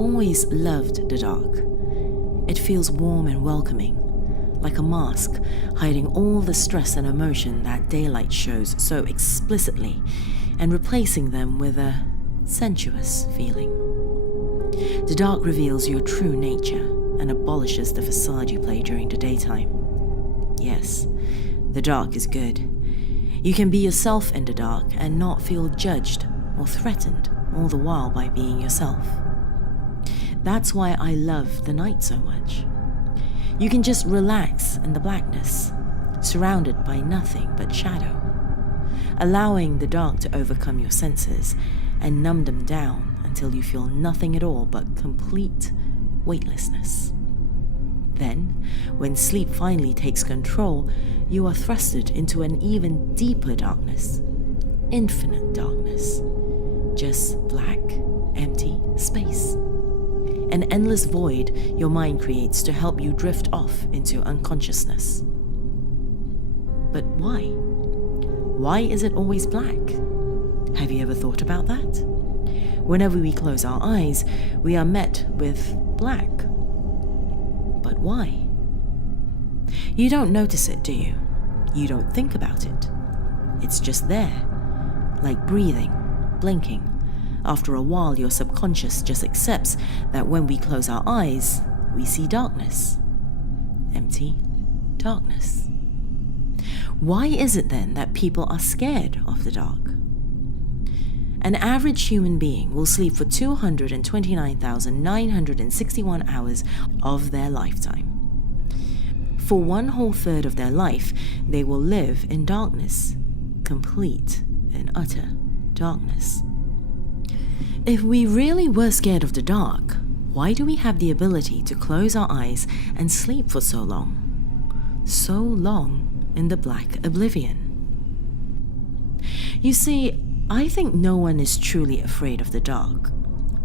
always loved the dark. It feels warm and welcoming, like a mask hiding all the stress and emotion that daylight shows so explicitly and replacing them with a sensuous feeling. The dark reveals your true nature and abolishes the facade you play during the daytime. Yes, the dark is good. You can be yourself in the dark and not feel judged or threatened all the while by being yourself. That's why I love the night so much. You can just relax in the blackness, surrounded by nothing but shadow, allowing the dark to overcome your senses and numb them down until you feel nothing at all but complete weightlessness. Then, when sleep finally takes control, you are thrusted into an even deeper darkness, infinite darkness, just black, empty space. An endless void your mind creates to help you drift off into unconsciousness. But why? Why is it always black? Have you ever thought about that? Whenever we close our eyes, we are met with black. But why? You don't notice it, do you? You don't think about it. It's just there, like breathing, blinking. After a while, your subconscious just accepts that when we close our eyes, we see darkness. Empty darkness. Why is it then that people are scared of the dark? An average human being will sleep for 229,961 hours of their lifetime. For 1/3 of their life, they will live in darkness, complete and utter darkness. If we really were scared of the dark, why do we have the ability to close our eyes and sleep for so long? So long in the black oblivion. You see, I think no one is truly afraid of the dark.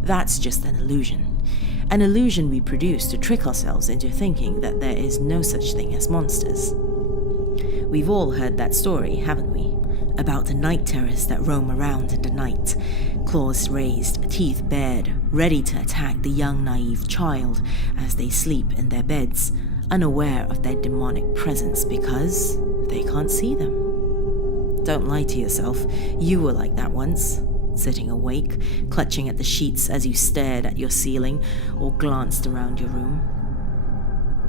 That's just an illusion we produce to trick ourselves into thinking that there is no such thing as monsters. We've all heard that story, haven't we? About the night terrors that roam around in the night, claws raised, teeth bared, ready to attack the young naive child as they sleep in their beds, unaware of their demonic presence because they can't see them. Don't lie to yourself, you were like that once, sitting awake, clutching at the sheets as you stared at your ceiling or glanced around your room.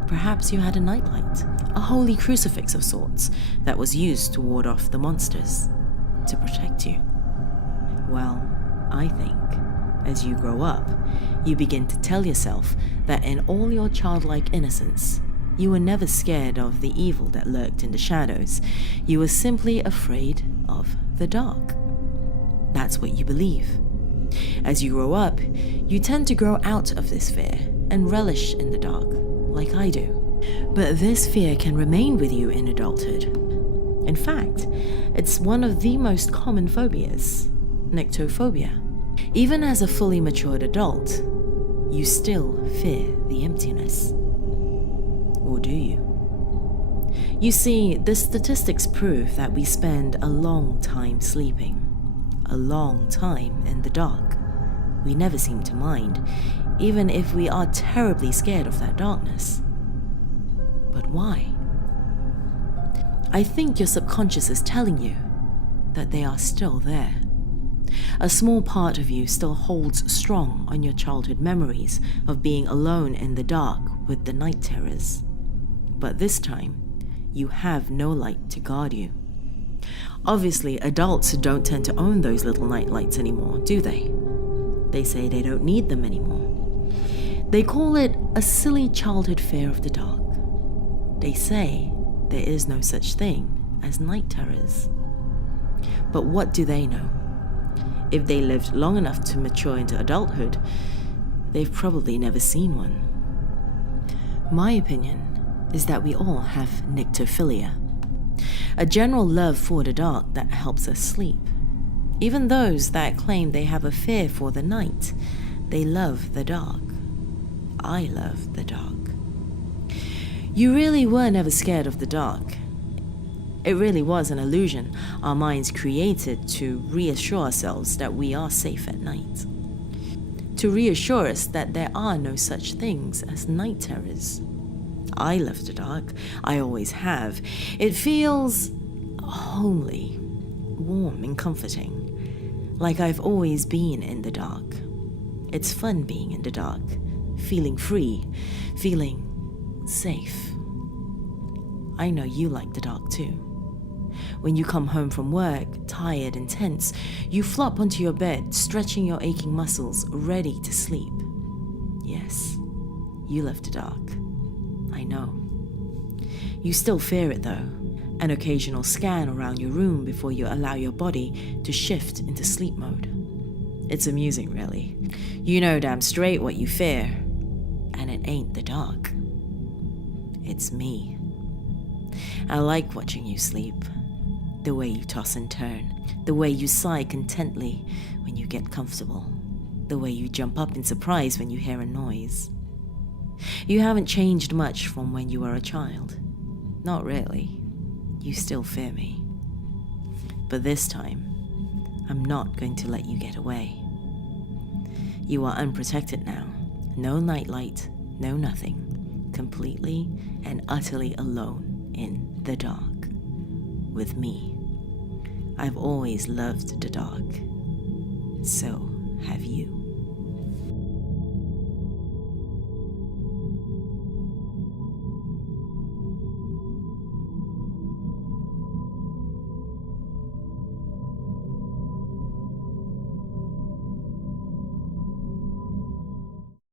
Perhaps you had a nightlight, a holy crucifix of sorts that was used to ward off the monsters, to protect you. Well, I think, as you grow up, you begin to tell yourself that in all your childlike innocence, you were never scared of the evil that lurked in the shadows. You were simply afraid of the dark. That's what you believe. As you grow up, you tend to grow out of this fear and relish in the dark, like I do. But this fear can remain with you in adulthood. In fact, it's one of the most common phobias, nyctophobia. Even as a fully matured adult, you still fear the emptiness. Or do you? You see, the statistics prove that we spend a long time sleeping, a long time in the dark. We never seem to mind, even if we are terribly scared of that darkness. But why? I think your subconscious is telling you that they are still there. A small part of you still holds strong on your childhood memories of being alone in the dark with the night terrors. But this time, you have no light to guard you. Obviously, adults don't tend to own those little night lights anymore, do they? They say they don't need them anymore. They call it a silly childhood fear of the dark. They say there is no such thing as night terrors. But what do they know? If they lived long enough to mature into adulthood, they've probably never seen one. My opinion is that we all have Nyctophillia, a general love for the dark that helps us sleep. Even those that claim they have a fear for the night, they love the dark. I love the dark. You really were never scared of the dark. It really was an illusion our minds created to reassure ourselves that we are safe at night. to reassure us that there are no such things as night terrors. I love the dark. I always have. It feels homely, warm and comforting, like I've always been in the dark. It's fun being in the dark, feeling free, feeling safe. I know you like the dark too. When you come home from work, tired and tense, you flop onto your bed, stretching your aching muscles, ready to sleep. Yes, you love the dark. I know. You still fear it though. An occasional scan around your room before you allow your body to shift into sleep mode. It's amusing, really. You know damn straight what you fear, and it ain't the dark. It's me. I like watching you sleep. The way you toss and turn, the way you sigh contently when you get comfortable, the way you jump up in surprise when you hear a noise. You haven't changed much from when you were a child. Not really. You still fear me. But this time, I'm not going to let you get away. You are unprotected now. No nightlight, no nothing. Completely and utterly alone in the dark. With me. I've always loved the dark. So have you.